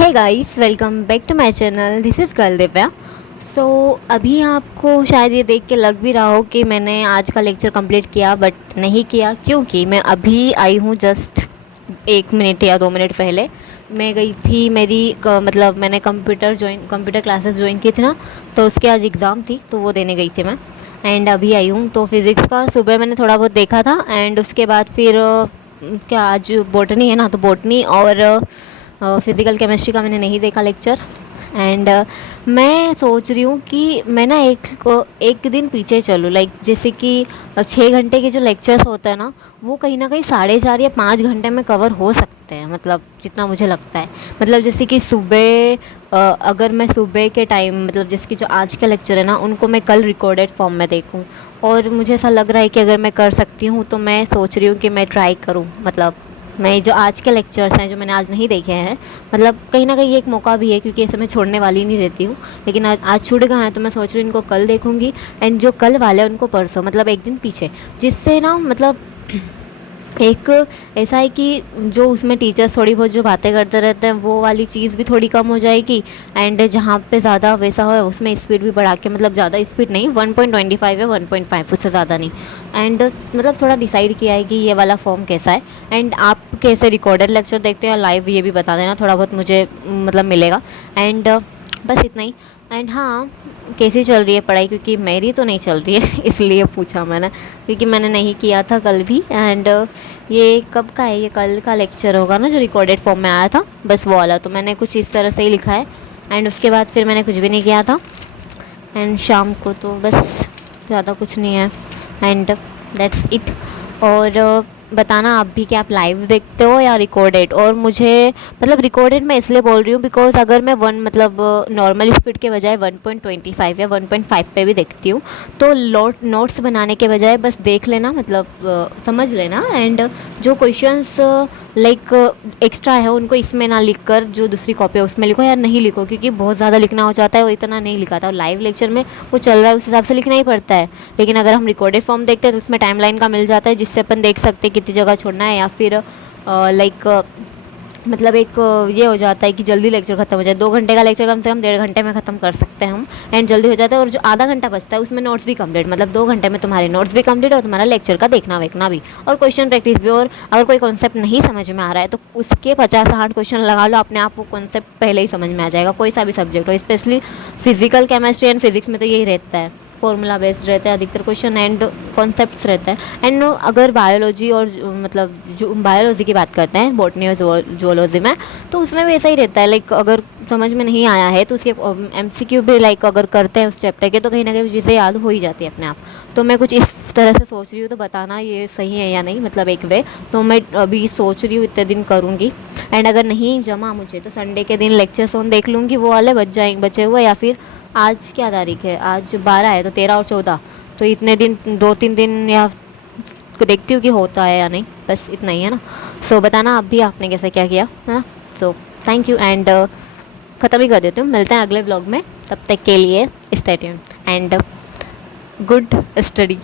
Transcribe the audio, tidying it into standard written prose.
Hey guys, welcome back to my channel. This is girl Divya. So अभी आपको शायद ये देख के लग भी रहा हो कि मैंने आज का लेक्चर कंप्लीट किया, बट नहीं किया क्योंकि मैं अभी आई हूँ। जस्ट 1 मिनट या 2 मिनट पहले मैं गई थी। मतलब मैंने कंप्यूटर क्लासेस ज्वाइन की थी ना, तो उसके आज एग्ज़ाम थी तो वो देने गई थी मैं। एंड अभी आई हूँ। तो फिज़िक्स का सुबह मैंने थोड़ा बहुत देखा था, एंड उसके बाद फिर क्या आज बॉटनी है ना, तो बॉटनी और फ़िज़िकल केमिस्ट्री का मैंने नहीं देखा लेक्चर। एंड मैं सोच रही हूँ कि मैं ना एक दिन पीछे चलूँ, लाइक जैसे कि 6 घंटे के जो लेक्चर्स होते हैं ना, वो कहीं ना कहीं 4.5 या 5 घंटे में कवर हो सकते हैं, मतलब जितना मुझे लगता है। मतलब जैसे कि सुबह अगर मैं सुबह के टाइम, मतलब जैसे कि जो आज का लेक्चर है ना, उनको मैं कल रिकॉर्डेड फॉर्म में देखूँ। और मुझे ऐसा लग रहा है कि अगर मैं कर सकती हूँ तो मैं सोच रही हूँ कि मैं ट्राई करूँ। मतलब मैं जो आज के लेक्चर्स हैं जो मैंने आज नहीं देखे हैं, मतलब कहीं ना कहीं ये एक मौका भी है क्योंकि ऐसे मैं छोड़ने वाली नहीं रहती हूँ। लेकिन आज छूट गए हैं तो मैं सोच रही हूँ इनको कल देखूँगी, एंड जो कल वाले हैं उनको परसों, मतलब एक दिन पीछे। जिससे ना मतलब एक ऐसा है कि जो उसमें टीचर्स थोड़ी बहुत जो बातें करते रहते हैं वो वाली चीज़ भी थोड़ी कम हो जाएगी। एंड जहाँ पे ज़्यादा वैसा हो उसमें स्पीड भी बढ़ा के, मतलब ज़्यादा स्पीड नहीं, 1.25 या 1.5, उससे ज़्यादा नहीं। एंड मतलब थोड़ा डिसाइड किया है कि ये वाला फॉर्म कैसा है। एंड आप कैसे रिकॉर्डेड लेक्चर देखते हो या लाइव, ये भी बता देना, थोड़ा बहुत मुझे मतलब मिलेगा। एंड बस इतना ही। एंड हाँ, कैसी चल रही है पढ़ाई, क्योंकि मेरी तो नहीं चल रही है इसलिए पूछा मैंने, क्योंकि मैंने नहीं किया था कल भी। एंड ये कब का है, ये कल का लेक्चर होगा ना जो रिकॉर्डेड फॉर्म में आया था, बस वो वाला। तो मैंने कुछ इस तरह से ही लिखा है। एंड उसके बाद फिर मैंने कुछ भी नहीं किया था। एंड शाम को तो बस ज़्यादा कुछ नहीं है। And that's it. और बताना आप भी कि आप लाइव देखते हो या रिकॉर्डेड। और मुझे मतलब रिकॉर्डेड मैं इसलिए बोल रही हूँ बिकॉज अगर मैं मतलब नॉर्मल स्पीड के बजाय 1.25 या 1.5 पे भी देखती हूँ तो नोट्स बनाने के बजाय बस देख लेना, मतलब समझ लेना। एंड जो क्वेश्चंस लाइक एक्स्ट्रा है उनको इसमें ना लिख कर जो दूसरी कॉपी है उसमें लिखो, या नहीं लिखो, क्योंकि बहुत ज़्यादा लिखना हो जाता है, वो इतना नहीं लिखा था। और लाइव लेक्चर में वो चल रहा है उस हिसाब से लिखना ही पड़ता है। लेकिन अगर हम रिकॉर्डेड फॉर्म देखते हैं तो उसमें टाइमलाइन का मिल जाता है, जिससे अपन देख सकते हैं कितनी जगह छोड़ना है, या फिर लाइक मतलब एक ये हो जाता है कि जल्दी लेक्चर ख़त्म हो जाए। 2 घंटे का लेक्चर कम से कम 1.5 घंटे में ख़त्म कर सकते हैं हम, एंड जल्दी हो जाता है। और जो आधा घंटा बचता है उसमें नोट्स भी कंप्लीट, मतलब 2 घंटे में तुम्हारे नोट्स भी कंप्लीट और तुम्हारा लेक्चर का देखना वेखना भी, और क्वेश्चन प्रैक्टिस भी। और अगर कोई कॉन्सेप्ट नहीं समझ में आ रहा है तो उसके 50-60 क्वेश्चन लगा लो, अपने आप वो कॉन्सेप्ट पहले ही समझ में आ जाएगा, कोई सा भी सब्जेक्ट हो। Specially physical chemistry and physics में तो यही रहता है, फॉर्मूला बेस्ड रहते हैं अधिकतर क्वेश्चन, एंड कॉन्सेप्ट्स रहते हैं। एंड अगर बायोलॉजी और मतलब जो बायोलॉजी की बात करते हैं, बॉटनी और जूलॉजी में, तो उसमें भी ऐसा ही रहता है। लाइक अगर समझ में नहीं आया है तो उसके MCQ भी लाइक अगर करते हैं उस चैप्टर के, तो कहीं ना कहीं चीज़ें याद हो ही जाती है अपने आप। तो मैं कुछ इस तरह से सोच रही हूँ, तो बताना ये सही है या नहीं, मतलब एक वे। तो मैं अभी सोच रही हूँ इतने दिन करूँगी। एंड अगर नहीं जमा मुझे तो संडे के दिन लेक्चर्स ऑन देख लूँगी, वो वाले बचे हुए। या फिर आज क्या तारीख है, आज 12 है, तो 13 और 14, तो इतने दिन 2-3 दिन या देखती हूँ कि होता है या नहीं। बस इतना ही है ना। सो बताना आप भी, आपने कैसे क्या किया है ना। So thank you. एंड ख़त्म ही कर देती हूँ, मिलते हैं अगले व्लॉग में। तब तक के लिए stay tuned and good study.